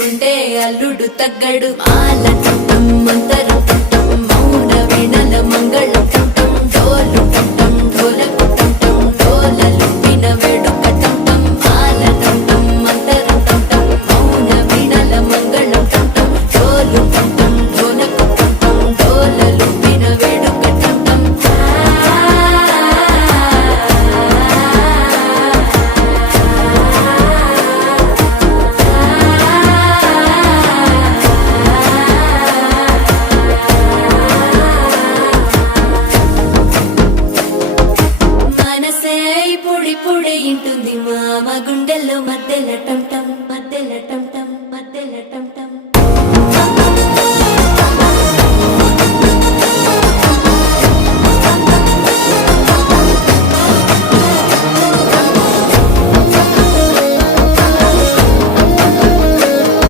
లేకుంటే అల్లుడు తగ్గడు మాల చుట్టం మంతర చుట్టం మౌన వీణల మంగళ చుట్టం డోలు చుట్టం ఢోలకు చుట్టం డోల